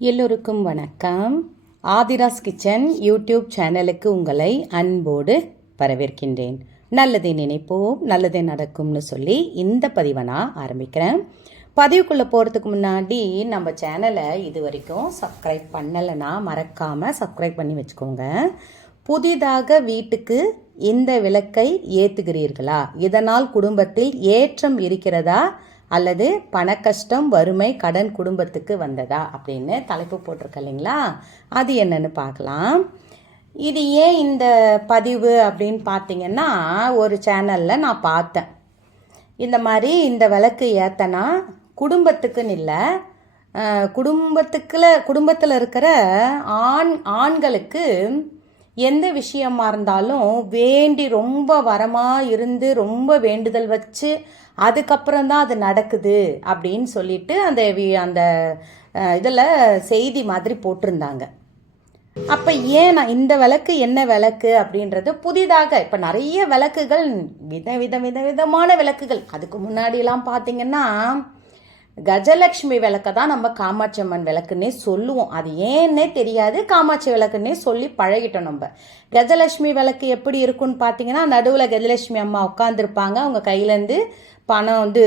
எல்லோருக்கும் வணக்கம். Aadhira's kitchen YouTube சேனலுக்கு உங்களை அன்போடு வரவேற்கின்றேன். நல்லதை நினைப்போம், நல்லதே நடக்கும்னு சொல்லி இந்த பதிவை நான் ஆரம்பிக்கிறேன். பதிவுக்குள்ளே போகிறதுக்கு முன்னாடி நம்ம சேனலை இது வரைக்கும் சப்ஸ்கிரைப் பண்ணலைன்னா மறக்காமல் சப்ஸ்கிரைப் பண்ணி வச்சுக்கோங்க. புதிதாக வீட்டுக்கு இந்த விளக்கை ஏற்றுகிறீர்களா? இதனால் குடும்பத்தில் ஏற்றம் இருக்கிறதா அல்லது பணக்கஷ்டம், வறுமை, கடன் குடும்பத்துக்கு வந்ததா அப்படின்னு தலைப்பு போட்டிருக்க இல்லைங்களா? அது என்னன்னு பார்க்கலாம். இது ஏன் இந்த பதிவு அப்படின்னு பார்த்தீங்கன்னா, ஒரு சேனலில் நான் பார்த்தேன். இந்த மாதிரி இந்த விளக்கு ஏத்தனா குடும்பத்துக்குன்னு இல்லை, குடும்பத்தில் இருக்கிற ஆண்களுக்கு எந்த விஷயமா இருந்தாலும் வேண்டி ரொம்ப வரமாக இருந்து ரொம்ப வேண்டுதல் வச்சு அதுக்கப்புறம் தான் அது நடக்குது அப்படின்னு சொல்லிட்டு அந்த இதில் செய்தி மாதிரி போட்டிருந்தாங்க. அப்போ ஏன் நான் இந்த விளக்கு என்ன விளக்கு அப்படின்றது புதிதாக இப்போ நிறைய விளக்குகள் விதமான விளக்குகள். அதுக்கு முன்னாடியெல்லாம் பார்த்தீங்கன்னா கஜலட்சுமி விளக்கை தான் நம்ம காமாட்சி அம்மன் விளக்குன்னே சொல்லுவோம். அது ஏன்னே தெரியாது, காமாட்சி விளக்குன்னே சொல்லி பழகிட்டோம். நம்ம கஜலட்சுமி விளக்கு எப்படி இருக்குன்னு பார்த்தீங்கன்னா, நடுவில் கஜலட்சுமி அம்மா உட்காந்துருப்பாங்க. அவங்க கையிலேருந்து பணம்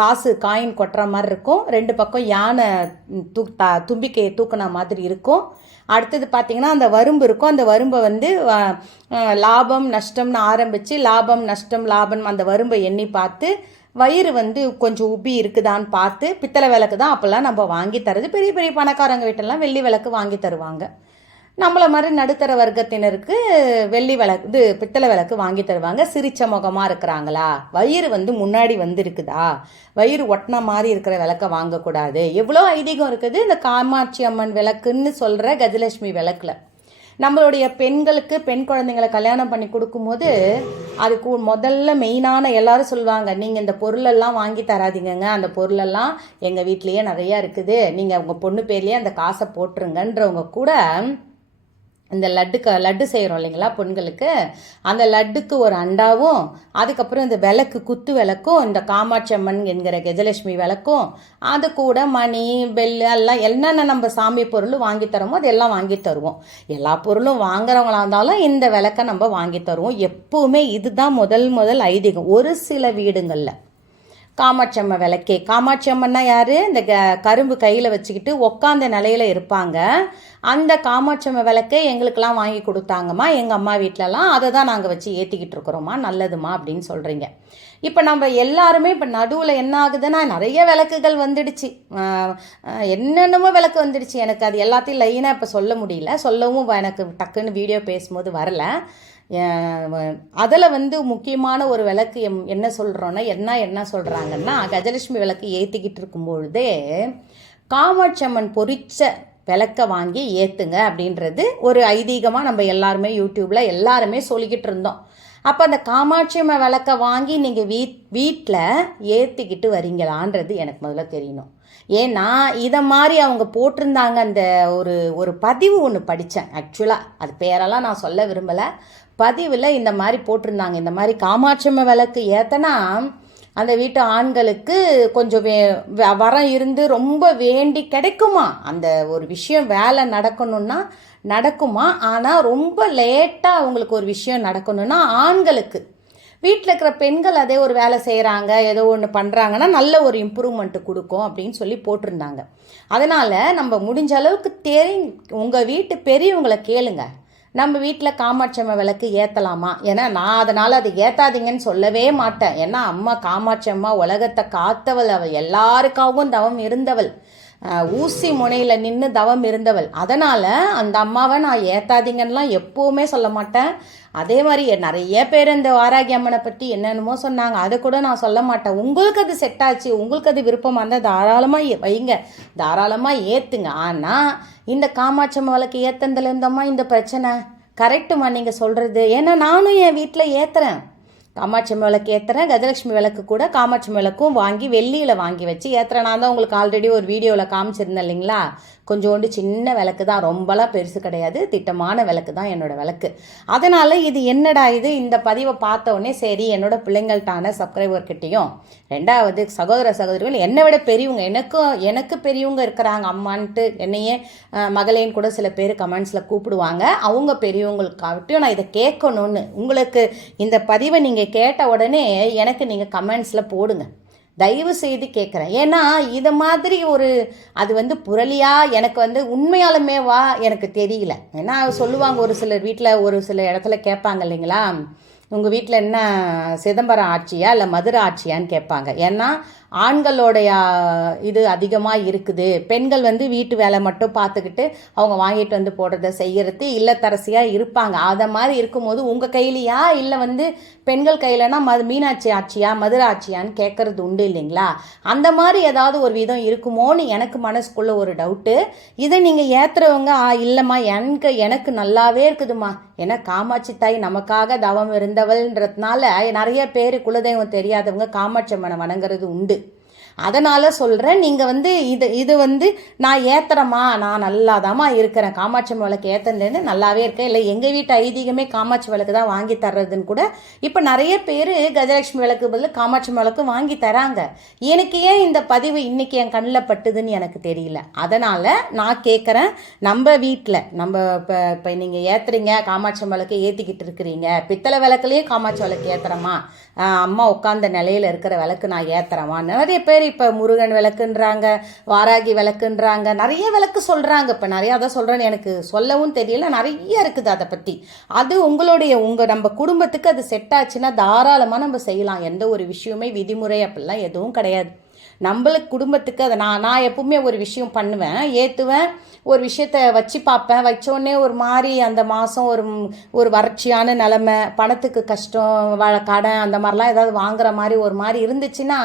காசு காயின் கொட்டுற மாதிரி இருக்கும். ரெண்டு பக்கம் யானை தும்பிக்கையை தூக்குன மாதிரி இருக்கும். அடுத்தது பார்த்தீங்கன்னா அந்த வரும்பு இருக்கும். அந்த வரும்பை லாபம் நஷ்டம்னு ஆரம்பித்து லாபம் நஷ்டம் லாபம் அந்த வரும்பை எண்ணி பார்த்து வயிறு கொஞ்சம் உப்பி இருக்குதான்னு பார்த்து பித்தளை விளக்கு தான் அப்போல்லாம் நம்ம வாங்கி தருது. பெரிய பெரிய பணக்காரங்க வீட்டெல்லாம் வெள்ளி விளக்கு வாங்கி தருவாங்க. நம்மளை மாதிரி நடுத்தர வர்க்கத்தினருக்கு வெள்ளி விளக்கு பித்தளை விளக்கு வாங்கி தருவாங்க. சிரிச்ச முகமாக இருக்கிறாங்களா, வயிறு முன்னாடி இருக்குதா, வயிறு ஒட்டின மாதிரி இருக்கிற விளக்கை வாங்கக்கூடாது, எவ்வளோ ஐதீகம் இருக்குது இந்த காமாட்சி அம்மன் விளக்குன்னு சொல்கிற கஜலட்சுமி விளக்கில். நம்மளுடைய பெண்களுக்கு பெண் குழந்தைங்களை கல்யாணம் பண்ணி கொடுக்கும்போது அதுக்கு முதல்ல மெயினான எல்லாரும் சொல்லுவாங்க, நீங்கள் இந்த பொருளெல்லாம் வாங்கி தராதிங்கங்க, அந்த பொருளெல்லாம் எங்கள் வீட்லேயே நிறையா இருக்குது, நீங்கள் உங்கள் பொண்ணு பேர்லேயே அந்த காசை போட்டுருங்கன்றவங்க கூட இந்த லட்டு செய்கிறோம் இல்லைங்களா பொண்களுக்கு, அந்த லட்டுக்கு ஒரு அண்டாவும் அதுக்கப்புறம் இந்த விளக்கு குத்து விளக்கும் இந்த காமாட்சி அம்மன் என்கிற கஜலட்சுமி விளக்கும் அது கூட மணி பெல் எல்லாம் என்னென்ன நம்ம சாமி பொருள் வாங்கி தரோமோ அதெல்லாம் வாங்கி தருவோம். எல்லா பொருளும் வாங்குறவங்களா இருந்தாலும் இந்த விளக்கை நம்ம வாங்கி தருவோம். எப்போவுமே இதுதான் முதல் ஐதீகம். ஒரு சில வீடுங்களில் காமாட்சி அம்மன் விளக்கே, காமாட்சி அம்மன்னா யார்? இந்த கரும்பு கையில் வச்சுக்கிட்டு உக்காந்த நிலையில் இருப்பாங்க. அந்த காமாட்சி அம்மன் விளக்கே எங்களுக்கெல்லாம் வாங்கி கொடுத்தாங்கம்மா, எங்கள் அம்மா வீட்டிலலாம் அதை தான் நாங்கள் வச்சு ஏற்றிக்கிட்டு இருக்கிறோம்மா, நல்லதுமா அப்படின்னு சொல்கிறீங்க. இப்போ நம்ம எல்லாருமே இப்போ நடுவில் என்ன ஆகுதுன்னா நிறைய விளக்குகள் வந்துடுச்சு, என்னென்னமோ விளக்கு வந்துடுச்சு. எனக்கு அது எல்லாத்தையும் லைனாக இப்போ சொல்ல முடியல, சொல்லவும் எனக்கு டக்குன்னு வீடியோ பேசும்போது வரல. அதில் முக்கியமான ஒரு விளக்கு என்ன சொல்கிறோன்னா என்ன சொல்கிறாங்கன்னா, கஜலட்சுமி விளக்கு ஏற்றிக்கிட்டு இருக்கும்பொழுதே காமாட்சி அம்மன் பொரிச்ச விளக்கை வாங்கி ஏற்றுங்க அப்படின்றது ஒரு ஐதீகமாக நம்ம எல்லாருமே யூடியூப்பில் எல்லாருமே சொல்லிக்கிட்டு இருந்தோம். அப்போ அந்த காமாட்சி அம்மன் விளக்கை வாங்கி நீங்கள் வீட்டில் ஏற்றிக்கிட்டு வரீங்களான்றது எனக்கு முதல்ல தெரியணும். ஏன்னா இதை மாதிரி அவங்க போட்டிருந்தாங்க. அந்த ஒரு பதிவு ஒன்று படித்தேன். ஆக்சுவலாக அது பேரெல்லாம் நான் சொல்ல விரும்பலை. பதிவில் இந்த மாதிரி போட்டிருந்தாங்க, இந்த மாதிரி காமாட்சி அம்மன் விளக்கு ஏத்தனா அந்த வீட்டு ஆண்களுக்கு கொஞ்சம் வரம் இருந்து ரொம்ப வேண்டி கிடைக்குமா, அந்த ஒரு விஷயம் வேலை நடக்கணும்னா நடக்குமா, ஆனால் ரொம்ப லேட்டாக அவங்களுக்கு ஒரு விஷயம் நடக்கணும்னா ஆண்களுக்கு, வீட்டில் இருக்கிற பெண்கள் அதே ஒரு வேலை செய்கிறாங்க ஏதோ ஒன்று பண்ணுறாங்கன்னா நல்ல ஒரு இம்ப்ரூவ்மெண்ட்டு கொடுக்கும் அப்படின்னு சொல்லி போட்டிருந்தாங்க. அதனால் நம்ம முடிஞ்ச அளவுக்கு உங்கள் வீட்டு பெரியவங்களை கேளுங்க, நம்ம வீட்டில் காமாட்சி அம்மா விளக்கு ஏற்றலாமா. ஏன்னா நான் அதனால் அது ஏற்றாதீங்கன்னு சொல்லவே மாட்டேன். ஏன்னா அம்மா காமாட்சி அம்மா உலகத்தை காத்தவள், அவள் எல்லாருக்காகவும் தவம் இருந்தவள், ஊசி முனையில் நின்று தவம் இருந்தவள். அதனால் அந்த அம்மாவை நான் ஏற்றாதீங்கன்னெலாம் எப்போவுமே சொல்ல மாட்டேன். அதே மாதிரி நிறைய பேர் இந்த வாராகி அம்மனை பற்றி என்னென்னமோ சொன்னாங்க, அதை கூட நான் சொல்ல மாட்டேன். உங்களுக்கு அது செட் ஆச்சு, உங்களுக்கு அது விருப்பமாக இருந்தால் தாராளமாக வைங்க, தாராளமாக ஏற்றுங்க. ஆனால் இந்த காமாட்சி அம்மா விளக்கு ஏற்றதுல இருந்தம்மா இந்த பிரச்சனை கரெக்டுமா நீங்கள் சொல்கிறது. ஏன்னா நானும் என் வீட்டில் ஏற்றுறேன், காமாட்சி அம்மன் விளக்கு ஏற்றுறேன். கஜலட்சுமி விளக்கு கூட காமாட்சி அம்மன் விளக்கும் வாங்கி வெள்ளியில் வாங்கி வச்சு ஏற்றுறேன். நான் தான் உங்களுக்கு ஆல்ரெடி ஒரு வீடியோவில் காமிச்சிருந்தேன் இல்லைங்களா? கொஞ்சோண்டு சின்ன விளக்கு தான், ரொம்பலாம் பெருசு கிடையாது, திட்டமான விளக்கு தான் என்னோடய விளக்கு. அதனால் இது என்னடா இது, இந்த பதிவை பார்த்த உடனே சரி என்னோடய பிள்ளைங்கள்ட்டான சப்ஸ்கிரைபர்கிட்டையும், ரெண்டாவது சகோதர சகோதரிகள் என்னை விட பெரியவங்க, எனக்கு பெரியவங்க இருக்கிறாங்க அம்மான்ட்டு, என்னையே மகளேன்னு கூட சில பேர் கமெண்ட்ஸில் கூப்பிடுவாங்க, அவங்க பெரியவங்களுக்காகட்டும் நான் இதை கேட்கணுன்னு, உங்களுக்கு இந்த பதிவை நீங்கள் கேட்ட உடனே எனக்கு நீங்கள் கமெண்ட்ஸில் போடுங்க, தயவு செய்து கேட்குறேன். ஏன்னா இது மாதிரி அது புரளியா எனக்கு உண்மையாலுமே வா எனக்கு தெரியல. ஏன்னா சொல்லுவாங்க ஒரு சிலர் வீட்டில் ஒரு சில இடத்துல கேட்பாங்க இல்லைங்களா, உங்கள் வீட்டில் என்ன சிதம்பரம் ஆட்சியா இல்லை மதுரை ஆட்சியான்னு கேட்பாங்க. ஏன்னா ஆண்களோடைய இது அதிகமாக இருக்குது, பெண்கள் வீட்டு வேலை மட்டும் பார்த்துக்கிட்டு அவங்க வாங்கிட்டு போடுறத செய்கிறது இல்லத்தரசியாக இருப்பாங்க. அதை மாதிரி இருக்கும்போது உங்கள் கையிலையா இல்லை பெண்கள் கையிலனா மீனாட்சி ஆட்சியா மதுரை ஆட்சியான்னு கேட்குறது உண்டு இல்லைங்களா? அந்த மாதிரி ஏதாவது ஒரு விதம் இருக்குமோன்னு எனக்கு மனசுக்குள்ள ஒரு டவுட்டு. இதை நீங்கள் ஏற்றுறவங்க இல்லைம்மா எனக்கு நல்லாவே இருக்குதுமா, ஏன்னா காமாட்சி தாய் நமக்காக தவம் இருந்தவள்ன்றதுனால நிறைய பேர் குலதெய்வம் தெரியாதவங்க காமாட்சி அம்மனை வணங்குறது உண்டு. அதனால் சொல்கிறேன், நீங்கள் இது நான் ஏற்றுறேம்மா, நான் நல்லாதாம்மா இருக்கிறேன், காமாட்சி அம்மன் விளக்கு ஏற்றுனேன்னு நல்லாவே இருக்கேன், இல்லை எங்கள் வீட்டு ஐதீகமே காமாட்சி விளக்கு தான் வாங்கி தர்றதுன்னு கூட இப்போ நிறைய பேர் கஜலட்சுமி விளக்கு பதில் காமாட்சி விளக்கு வாங்கி தராங்க. எனக்கு ஏன் இந்த பதிவு இன்றைக்கி என் கண்ணில் பட்டுதுன்னு எனக்கு தெரியல. அதனால் நான் கேட்குறேன், நம்ம வீட்டில் இப்போ நீங்கள் ஏற்றுறீங்க, காமாட்சி விளக்கு ஏற்றிக்கிட்டு இருக்கிறீங்க, பித்தளை விளக்குலேயும் காமாட்சி விளக்கு ஏற்றுறேம்மா, அம்மா உட்காந்த நிலையில் இருக்கிற விளக்கு நான் ஏற்றுறேம்மா, நிறைய பேர் இப்போ முருகன் விளக்குன்றாங்க, வாராகி விளக்குன்றாங்க, நிறைய விளக்கு சொல்கிறாங்க. இப்போ நிறையா தான் சொல்கிறேன்னு எனக்கு சொல்லவும் தெரியல, நிறைய இருக்குது அதை பற்றி. அது நம்ம குடும்பத்துக்கு அது செட் ஆச்சுன்னா தாராளமாக நம்ம செய்யலாம். எந்த ஒரு விஷயமே விதிமுறை அப்படிலாம் எதுவும் கிடையாது. நம்மளுக்கு குடும்பத்துக்கு அதை நான் எப்பவுமே ஒரு விஷயம் பண்ணுவேன், ஏற்றுவேன், ஒரு விஷயத்த வச்சு பார்ப்பேன், வச்சோடனே ஒரு மாதிரி அந்த மாதம் ஒரு வறட்சியான நிலமை, பணத்துக்கு கஷ்டம், கடன் அந்த மாதிரிலாம் ஏதாவது வாங்குற மாதிரி ஒரு மாதிரி இருந்துச்சுன்னா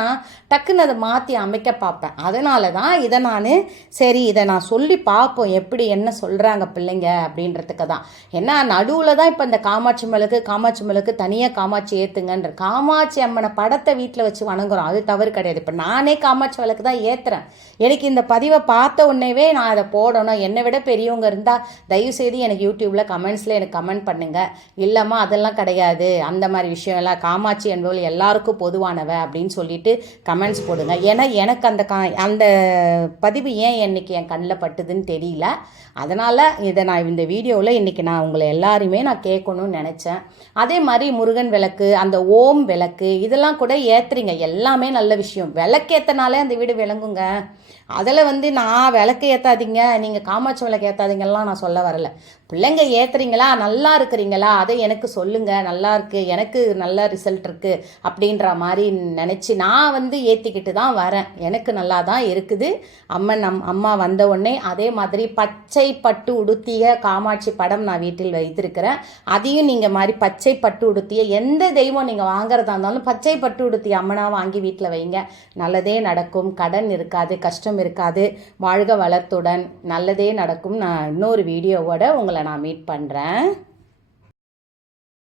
டக்குன்னு அதை மாற்றி அமைக்க பார்ப்பேன். அதனால தான் இதை நான் சொல்லி பார்ப்போம் எப்படி என்ன சொல்கிறாங்க பிள்ளைங்க அப்படின்றதுக்கு தான். ஏன்னா நடுவில் தான் இப்போ இந்த காமாட்சி மலுக்கு தனியாக காமாட்சி ஏற்றுங்கன்ற, காமாட்சி அம்மனை படத்தை வீட்டில் வச்சு வணங்குறோம், அது தவறு கிடையாது. இப்போ நானே காமாட்சி விளக்கு தான் ஏற்றுறேன். எனக்கு இந்த பதிவை பார்த்த உடனேவே நான் அதை போடணும், என்னை விட பெரியவங்க இருந்தால் தயவுசெய்து எனக்கு யூடியூப்பில் கமெண்ட்ஸில் எனக்கு கமெண்ட் பண்ணுங்கள், இல்லைம்மா அதெல்லாம் கிடையாது, அந்த மாதிரி விஷயம் எல்லாம் காமாட்சி என்பவள் எல்லாருக்கும் பொதுவானவ அப்படின்னு சொல்லிட்டு கமெண்ட்ஸ் போடுங்க. ஏன்னா எனக்கு அந்த பதிவு ஏன் இன்னைக்கு என் கண்ணில் பட்டுதுன்னு தெரியல. அதனால் இதை நான் இந்த வீடியோவில் இன்றைக்கி நான் உங்களை எல்லாருமே நான் கேட்கணும்னு நினச்சேன். அதே மாதிரி முருகன் விளக்கு, அந்த ஓம் விளக்கு, இதெல்லாம் கூட ஏற்றுறீங்க, எல்லாமே நல்ல விஷயம். விளக்கேற்றனாலே அந்த வீடு விளங்குங்க. அதில் நான் விளக்கு ஏற்றாதீங்க, நீங்கள் காமாட்சி விளக்கு ஏற்றாதீங்கலாம் நான் சொல்ல வரல. பிள்ளைங்க ஏற்றுறீங்களா, நல்லா இருக்கிறீங்களா, அதை எனக்கு சொல்லுங்கள், நல்லா இருக்குது, எனக்கு நல்ல ரிசல்ட் இருக்குது அப்படின்ற மாதிரி நினச்சி நான் ஏற்றிக்கிட்டு தான் வரேன். எனக்கு நல்லா தான் இருக்குது. அம்மா வந்த உடனே அதே மாதிரி பச்சை பட்டு உடுத்திய காமாட்சி படம் நான் வீட்டில் வைத்திருக்கிறேன். அதையும் நீங்கள் மாதிரி பச்சை பட்டு உடுத்திய எந்த தெய்வம் நீங்கள் வாங்குறதா இருந்தாலும் பச்சை பட்டு உடுத்திய அம்மனாக வாங்கி வீட்டில் வைங்க, நல்லதே நடக்கும், கடன் இருக்காது, கஷ்டம் இருக்காது, வாழ்க வளத்துடன், நல்லதே நடக்கும். நான் இன்னொரு வீடியோவோட உங்களை நான் மீட் பண்ணுறேன்.